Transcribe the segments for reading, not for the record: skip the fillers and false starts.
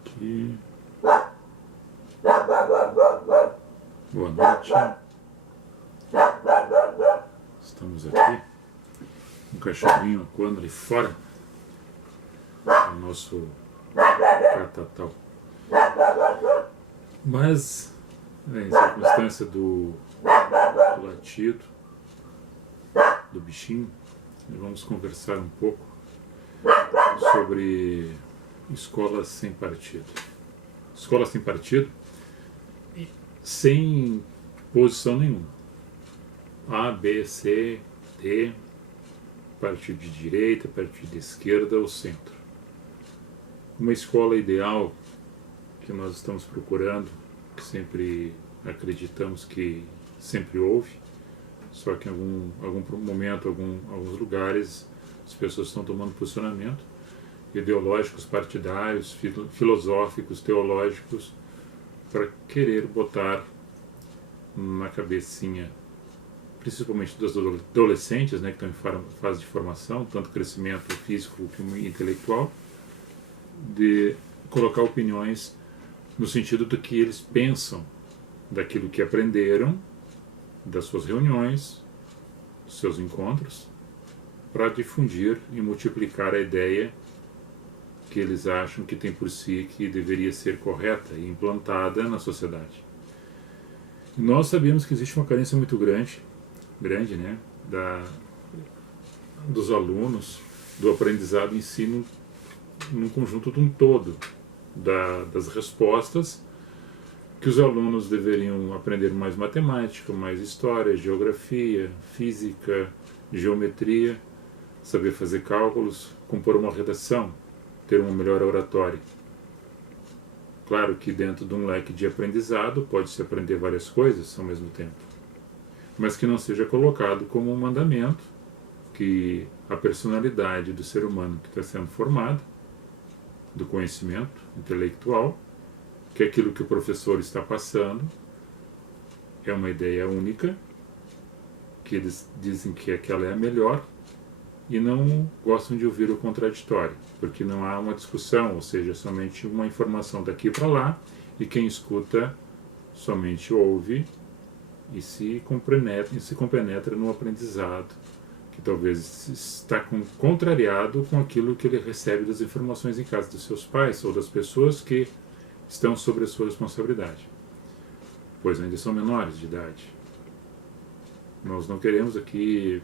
aqui. Boa noite. Estamos aqui. Um cachorrinho atuando ali fora. O nosso catatal. Mas, em circunstância do latido do bichinho, vamos conversar um pouco sobre escolas sem partido. Escola sem partido, sem posição nenhuma. A, B, C, D, partido de direita, partido de esquerda ou centro. Uma escola ideal que nós estamos procurando, que sempre acreditamos que sempre houve, só que em algum momento, alguns lugares, as pessoas estão tomando posicionamento ideológicos, partidários, filosóficos, teológicos, para querer botar na cabecinha, principalmente dos adolescentes, né, que estão em fase de formação, tanto crescimento físico como intelectual, de colocar opiniões no sentido do que eles pensam daquilo que aprenderam, das suas reuniões, dos seus encontros, para difundir e multiplicar a ideia que eles acham que tem por si, que deveria ser correta e implantada na sociedade. E nós sabemos que existe uma carência muito grande, né, dos alunos, do aprendizado em si num conjunto de um todo, das respostas que os alunos deveriam aprender mais matemática, mais história, geografia, física, geometria, saber fazer cálculos, compor uma redação, ter uma melhor oratória. Claro que dentro de um leque de aprendizado pode-se aprender várias coisas ao mesmo tempo, mas que não seja colocado como um mandamento, que a personalidade do ser humano que está sendo formado, do conhecimento intelectual, que aquilo que o professor está passando é uma ideia única, que eles dizem que aquela é a melhor, e não gostam de ouvir o contraditório, porque não há uma discussão, ou seja, somente uma informação daqui para lá, e quem escuta somente ouve e se compenetra no aprendizado, que talvez está contrariado com aquilo que ele recebe das informações em casa dos seus pais ou das pessoas que estão sob a sua responsabilidade, pois ainda são menores de idade. Nós não queremos aqui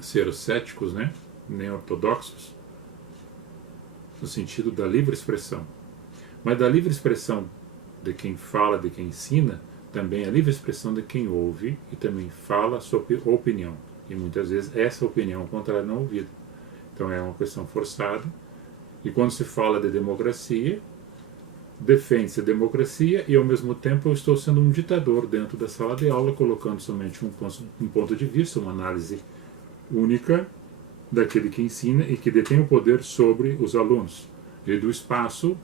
ser céticos, né, nem ortodoxos, no sentido da livre expressão. Mas da livre expressão de quem fala, de quem ensina, também a livre expressão de quem ouve e também fala a sua opinião. E muitas vezes essa opinião contrária não é ouvida. Então é uma questão forçada. E quando se fala de democracia, defende-se a democracia e ao mesmo tempo eu estou sendo um ditador dentro da sala de aula, colocando somente um ponto de vista, uma análise única daquele que ensina e que detém o poder sobre os alunos e do espaço,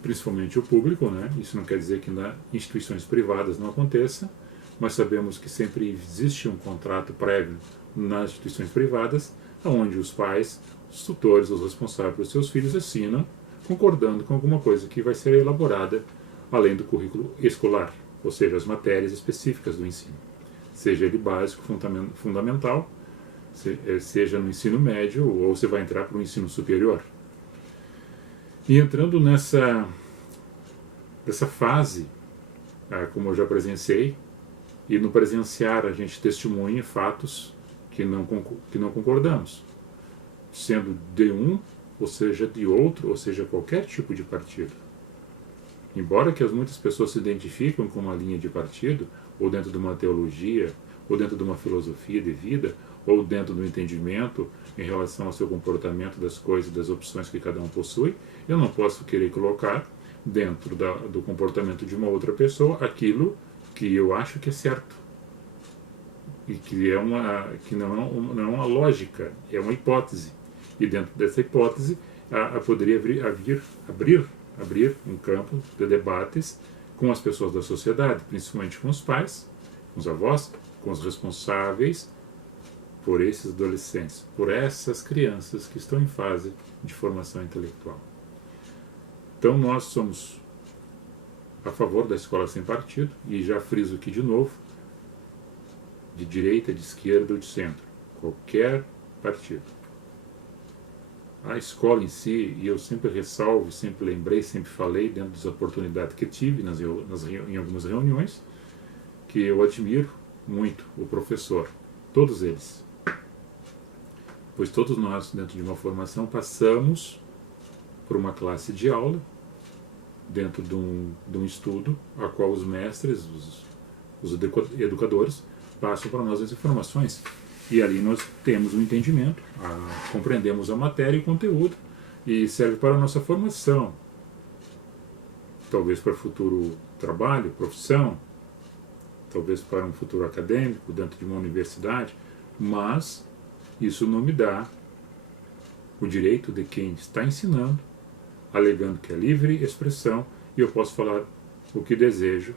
principalmente o público, né? Isso não quer dizer que nas instituições privadas não aconteça, mas sabemos que sempre existe um contrato prévio nas instituições privadas, onde os pais, os tutores, os responsáveis pelos seus filhos assinam, concordando com alguma coisa que vai ser elaborada além do currículo escolar, ou seja, as matérias específicas do ensino, seja ele básico, fundamental, seja no ensino médio ou você vai entrar para o ensino superior. E entrando nessa fase, como eu já presenciei, e no presenciar a gente testemunha fatos que não concordamos, sendo de um, ou seja de outro, ou seja qualquer tipo de partido. Embora que muitas pessoas se identificam com uma linha de partido, ou dentro de uma teologia, ou dentro de uma filosofia de vida, ou dentro do entendimento em relação ao seu comportamento, das coisas, das opções que cada um possui, eu não posso querer colocar dentro do comportamento de uma outra pessoa aquilo que eu acho que é certo. E que não é uma lógica, é uma hipótese. E dentro dessa hipótese poderia abrir um campo de debates com as pessoas da sociedade, principalmente com os pais, com os avós, com os responsáveis por esses adolescentes, por essas crianças que estão em fase de formação intelectual. Então nós somos a favor da escola sem partido, e já friso aqui de novo, de direita, de esquerda ou de centro, qualquer partido. A escola em si, e eu sempre ressalvo, sempre lembrei, sempre falei, dentro das oportunidades que tive em algumas reuniões, que eu admiro muito o professor, todos eles. Pois todos nós, dentro de uma formação, passamos por uma classe de aula, dentro de um estudo, a qual os mestres, os educadores, passam para nós as informações. E ali nós temos um entendimento, compreendemos a matéria e o conteúdo, e serve para a nossa formação. Talvez para futuro trabalho, profissão, talvez para um futuro acadêmico, dentro de uma universidade, mas isso não me dá o direito de quem está ensinando, alegando que é livre expressão, e eu posso falar o que desejo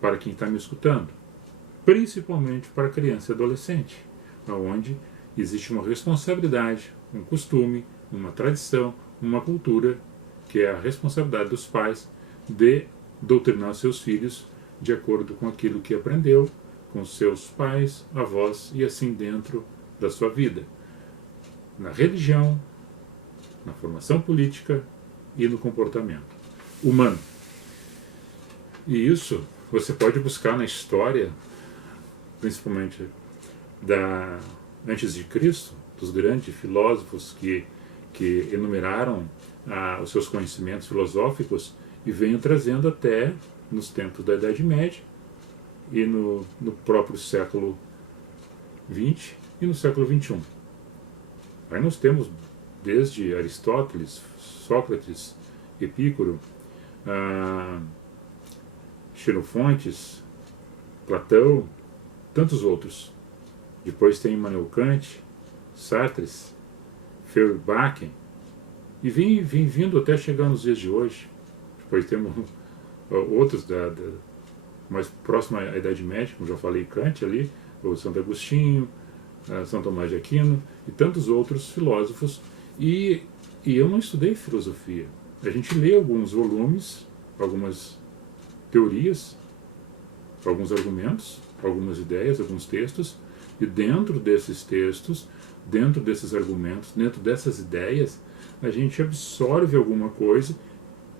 para quem está me escutando, principalmente para criança e adolescente, onde existe uma responsabilidade, um costume, uma tradição, uma cultura, que é a responsabilidade dos pais de doutrinar seus filhos de acordo com aquilo que aprendeu com seus pais, avós e assim dentro da sua vida, na religião, na formação política e no comportamento humano. E isso você pode buscar na história, principalmente antes de Cristo, dos grandes filósofos que enumeraram os seus conhecimentos filosóficos e venham trazendo até nos tempos da Idade Média e no próprio século XX e no século XXI. Aí nós temos desde Aristóteles, Sócrates, Epícoro, Xenofontes, Platão, tantos outros. Depois tem Immanuel Kant, Sartre, Feuerbach, e vem vindo até chegar nos dias de hoje. Depois temos outros mais próximos à Idade Média, como já falei, Kant ali, o Santo Agostinho, São Tomás de Aquino e tantos outros filósofos. E eu não estudei filosofia. A gente lê alguns volumes, algumas teorias, alguns argumentos, algumas ideias, alguns textos, e dentro desses textos, dentro desses argumentos, dentro dessas ideias, a gente absorve alguma coisa,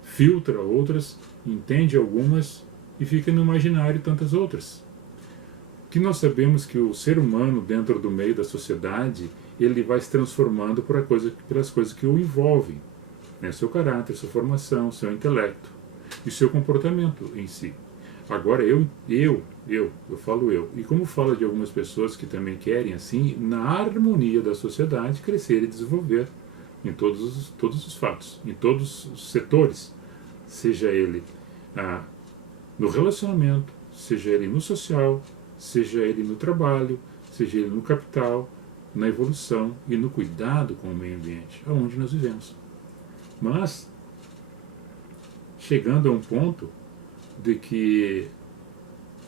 filtra outras, entende algumas e fica no imaginário tantas outras. Que nós sabemos que o ser humano, dentro do meio da sociedade, ele vai se transformando pelas coisas que o envolvem, né? Seu caráter, sua formação, seu intelecto e seu comportamento em si. Agora eu falo eu. E como falo de algumas pessoas que também querem, assim, na harmonia da sociedade, crescer e desenvolver em todos os fatos, em todos os setores, seja ele no relacionamento, seja ele no social, seja ele no trabalho, seja ele no capital, na evolução e no cuidado com o meio ambiente, aonde nós vivemos. Mas, chegando a um ponto de que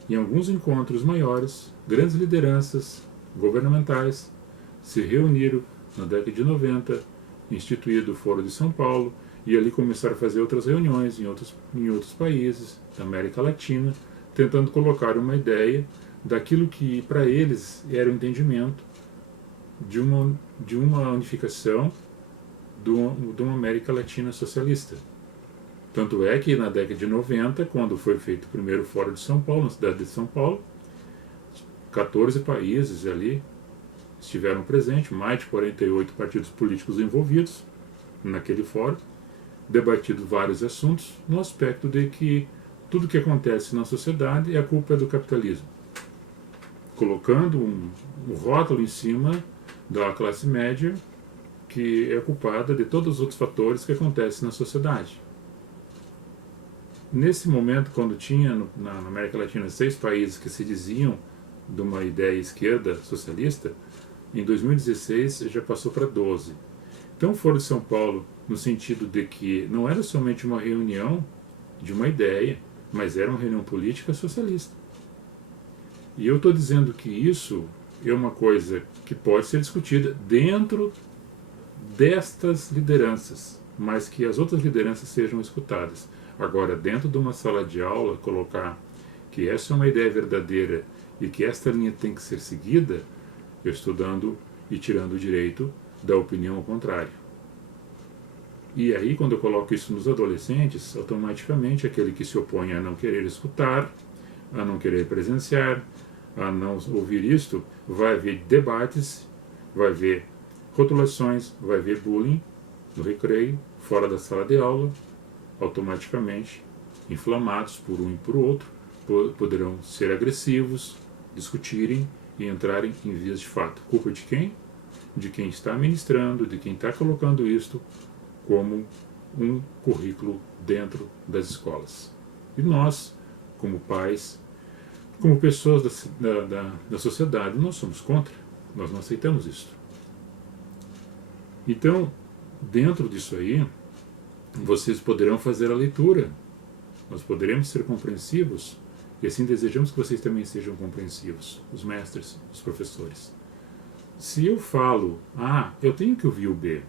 em alguns encontros maiores, grandes lideranças governamentais se reuniram na década de 90, instituído o Foro de São Paulo, e ali começaram a fazer outras reuniões em outros países da América Latina, tentando colocar uma ideia daquilo que para eles era o entendimento de uma unificação de uma América Latina socialista. Tanto é que na década de 90, quando foi feito o primeiro Fórum de São Paulo, na cidade de São Paulo, 14 países ali estiveram presentes, mais de 48 partidos políticos envolvidos naquele fórum, debatido vários assuntos, no aspecto de que tudo que acontece na sociedade é a culpa do capitalismo, colocando um rótulo em cima da classe média que é culpada de todos os outros fatores que acontecem na sociedade. Nesse momento, quando tinha na América Latina 6 países que se diziam de uma ideia esquerda socialista, em 2016 já passou para 12. Então, o Foro de São Paulo, no sentido de que não era somente uma reunião de uma ideia, mas era uma reunião política socialista. E eu estou dizendo que isso é uma coisa que pode ser discutida dentro destas lideranças, mas que as outras lideranças sejam escutadas. Agora, dentro de uma sala de aula, colocar que essa é uma ideia verdadeira e que esta linha tem que ser seguida, eu estou dando e tirando o direito da opinião ao contrário. E aí, quando eu coloco isso nos adolescentes, automaticamente aquele que se opõe a não querer escutar, a não querer presenciar, a não ouvir isto, vai haver debates, vai haver rotulações, vai haver bullying no recreio, fora da sala de aula, automaticamente inflamados por um e por outro, poderão ser agressivos, discutirem e entrarem em vias de fato. Culpa de quem? De quem está ministrando, de quem está colocando isto como um currículo dentro das escolas. E nós, como pais, como pessoas da sociedade, nós somos contra, nós não aceitamos isso. Então, dentro disso aí, vocês poderão fazer a leitura, nós poderemos ser compreensivos, e assim desejamos que vocês também sejam compreensivos, os mestres, os professores. Se eu falo A, eu tenho que ouvir o B.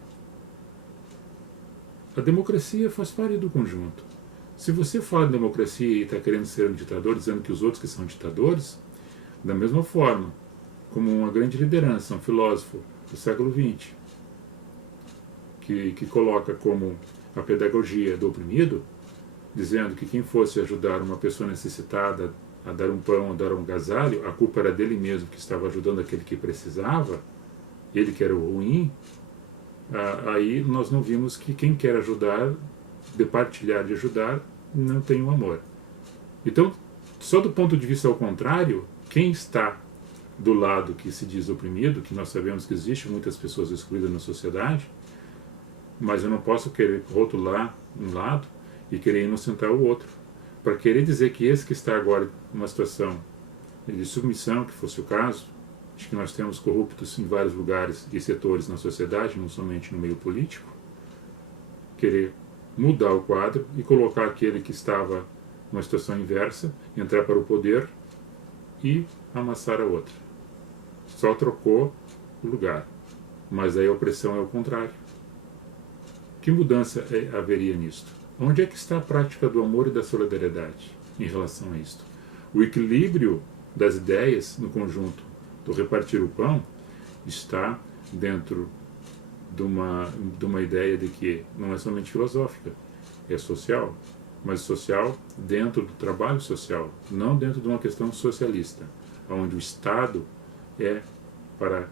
A democracia faz parte do conjunto. Se você fala de democracia e está querendo ser um ditador, dizendo que os outros que são ditadores, da mesma forma, como uma grande liderança, um filósofo do século XX, que coloca como a pedagogia do oprimido, dizendo que quem fosse ajudar uma pessoa necessitada a dar um pão, a dar um agasalho, a culpa era dele mesmo que estava ajudando aquele que precisava, ele que era o ruim, aí nós não vimos que quem quer ajudar, de partilhar, de ajudar, não tem o amor. Então, só do ponto de vista ao contrário, quem está do lado que se diz oprimido, que nós sabemos que existe muitas pessoas excluídas na sociedade, mas eu não posso querer rotular um lado e querer inocentar o outro, para querer dizer que esse que está agora numa situação de submissão, que fosse o caso, de que nós temos corruptos em vários lugares e setores na sociedade, não somente no meio político, querer mudar o quadro e colocar aquele que estava numa situação inversa, entrar para o poder e amassar a outra. Só trocou o lugar, mas aí a opressão é o contrário. Que mudança haveria nisto? Onde é que está a prática do amor e da solidariedade em relação a isto? O equilíbrio das ideias no conjunto do repartir o pão está dentro de uma ideia de que não é somente filosófica, é social, mas social dentro do trabalho social, não dentro de uma questão socialista, onde o Estado é para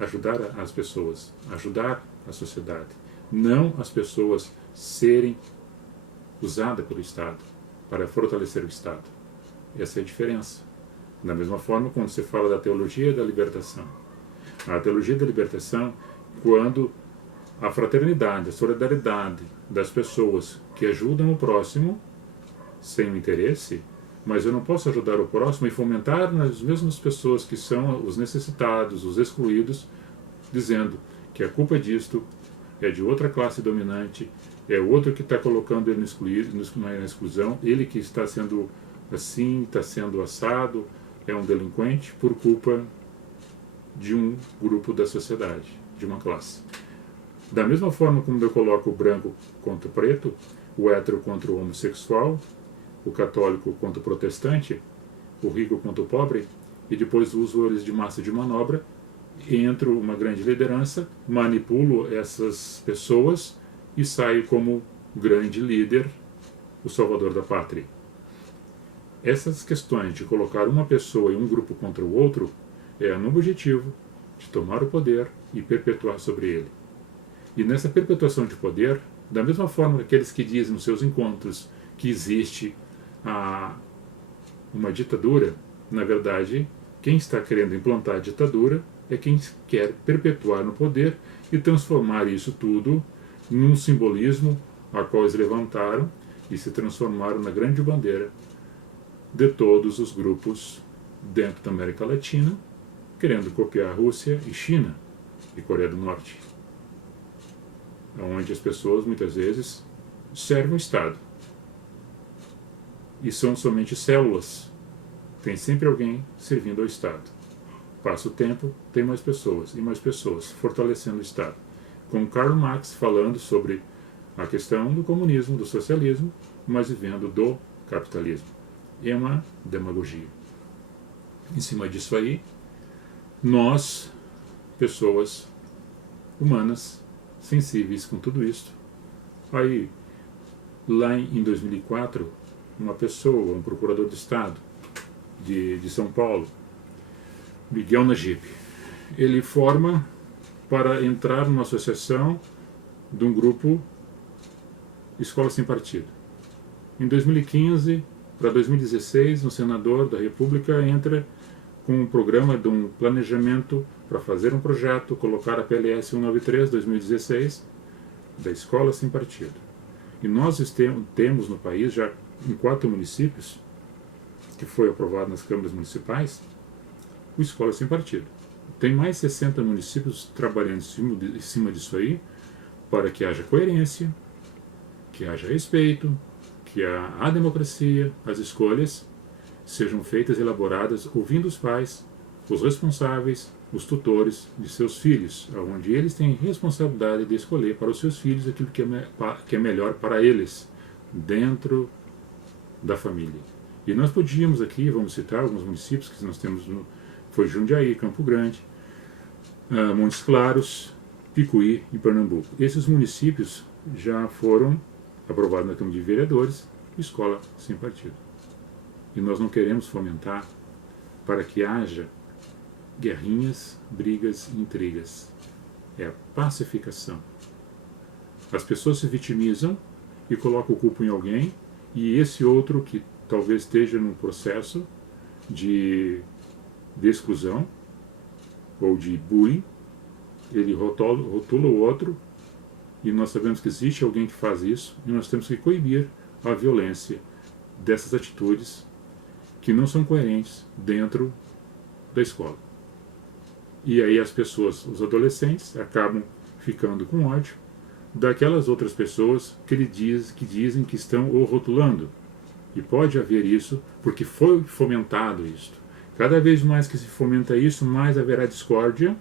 ajudar as pessoas, ajudar a sociedade, não as pessoas serem usadas pelo Estado para fortalecer o Estado. Essa é a diferença. Da mesma forma, quando se fala da teologia da libertação. A teologia da libertação, quando a fraternidade, a solidariedade das pessoas que ajudam o próximo sem o interesse, mas eu não posso ajudar o próximo e fomentar nas mesmas pessoas que são os necessitados, os excluídos, dizendo que a culpa disto é de outra classe dominante, é o outro que está colocando ele na exclusão, ele que está sendo assim, está sendo assado, é um delinquente por culpa de um grupo da sociedade, de uma classe. Da mesma forma como eu coloco o branco contra o preto, o hétero contra o homossexual, o católico contra o protestante, o rico contra o pobre, e depois uso eles de massa de manobra, entro uma grande liderança, manipulo essas pessoas e saio como grande líder, o salvador da pátria. Essas questões de colocar uma pessoa e um grupo contra o outro é no objetivo de tomar o poder e perpetuar sobre ele. E nessa perpetuação de poder, da mesma forma que aqueles que dizem nos seus encontros que existe uma ditadura, na verdade, quem está querendo implantar a ditadura é quem quer perpetuar no poder e transformar isso tudo num simbolismo a qual eles levantaram e se transformaram na grande bandeira de todos os grupos dentro da América Latina, querendo copiar a Rússia e China e Coreia do Norte, onde as pessoas muitas vezes servem o Estado e são somente células. Tem sempre alguém servindo ao Estado. Passa o tempo, tem mais pessoas e mais pessoas fortalecendo o Estado. Com Karl Marx falando sobre a questão do comunismo, do socialismo, mas vivendo do capitalismo. É uma demagogia. Em cima disso aí, nós, pessoas humanas, sensíveis com tudo isso, aí, lá em 2004, uma pessoa, um procurador de Estado de São Paulo, Miguel Najib, ele forma para entrar numa associação de um grupo Escola Sem Partido. Em 2015 para 2016, um senador da República entra com um programa de um planejamento para fazer um projeto, colocar a PLS 193 2016 da Escola Sem Partido. E nós temos no país já em 4 municípios, que foi aprovado nas câmaras municipais, o Escola Sem Partido. Tem mais 60 municípios trabalhando em cima disso aí, para que haja coerência, que haja respeito, que a democracia, as escolhas sejam feitas e elaboradas ouvindo os pais, os responsáveis, os tutores de seus filhos, onde eles têm responsabilidade de escolher para os seus filhos aquilo que é melhor para eles, dentro da família. E nós podíamos aqui, vamos citar alguns municípios que nós temos, foi Jundiaí, Campo Grande, Montes Claros, Picuí e Pernambuco. Esses municípios já foram aprovados na Câmara de Vereadores, Escola Sem Partido. E nós não queremos fomentar para que haja guerrinhas, brigas e intrigas. É a pacificação. As pessoas se vitimizam e colocam o culpa em alguém, e esse outro que talvez esteja num processo de exclusão ou de bullying, ele rotula o outro, e nós sabemos que existe alguém que faz isso, e nós temos que coibir a violência dessas atitudes que não são coerentes dentro da escola. E aí as pessoas, os adolescentes, acabam ficando com ódio daquelas outras pessoas que dizem que estão o rotulando. E pode haver isso, porque foi fomentado isso. Cada vez mais que se fomenta isso, mais haverá discórdia,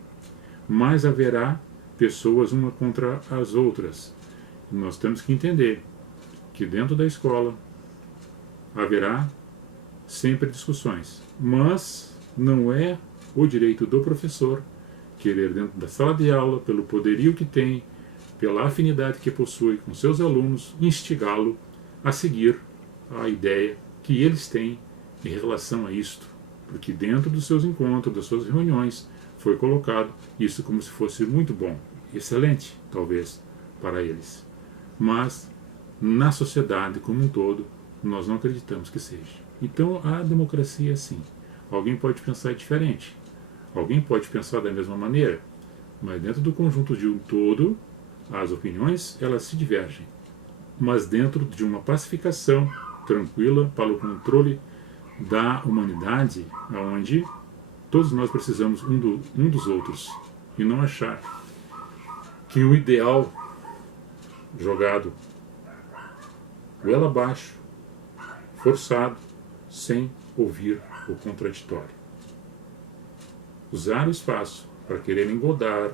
mais haverá pessoas uma contra as outras. E nós temos que entender que dentro da escola haverá sempre discussões, mas não é o direito do professor querer, dentro da sala de aula, pelo poderio que tem, pela afinidade que possui com seus alunos, instigá-lo a seguir a ideia que eles têm em relação a isto, porque dentro dos seus encontros, das suas reuniões, foi colocado isso como se fosse muito bom, excelente, talvez, para eles. Mas, na sociedade como um todo, nós não acreditamos que seja. Então, a democracia é assim. Alguém pode pensar diferente, alguém pode pensar da mesma maneira, mas dentro do conjunto de um todo, as opiniões, elas se divergem. Mas dentro de uma pacificação tranquila para o controle da humanidade, onde todos nós precisamos um dos outros, e não achar que o ideal jogado goela abaixo, forçado, sem ouvir o contraditório. Usar o espaço para querer engodar,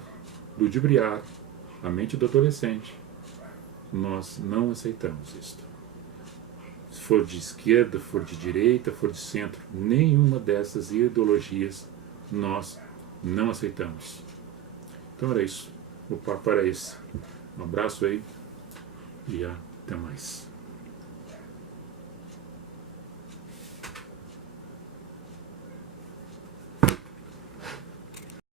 ludibriar a mente do adolescente, nós não aceitamos isto. Se for de esquerda, for de direita, for de centro, nenhuma dessas ideologias nós não aceitamos. Então era isso. O papo era esse. Um abraço aí e até mais.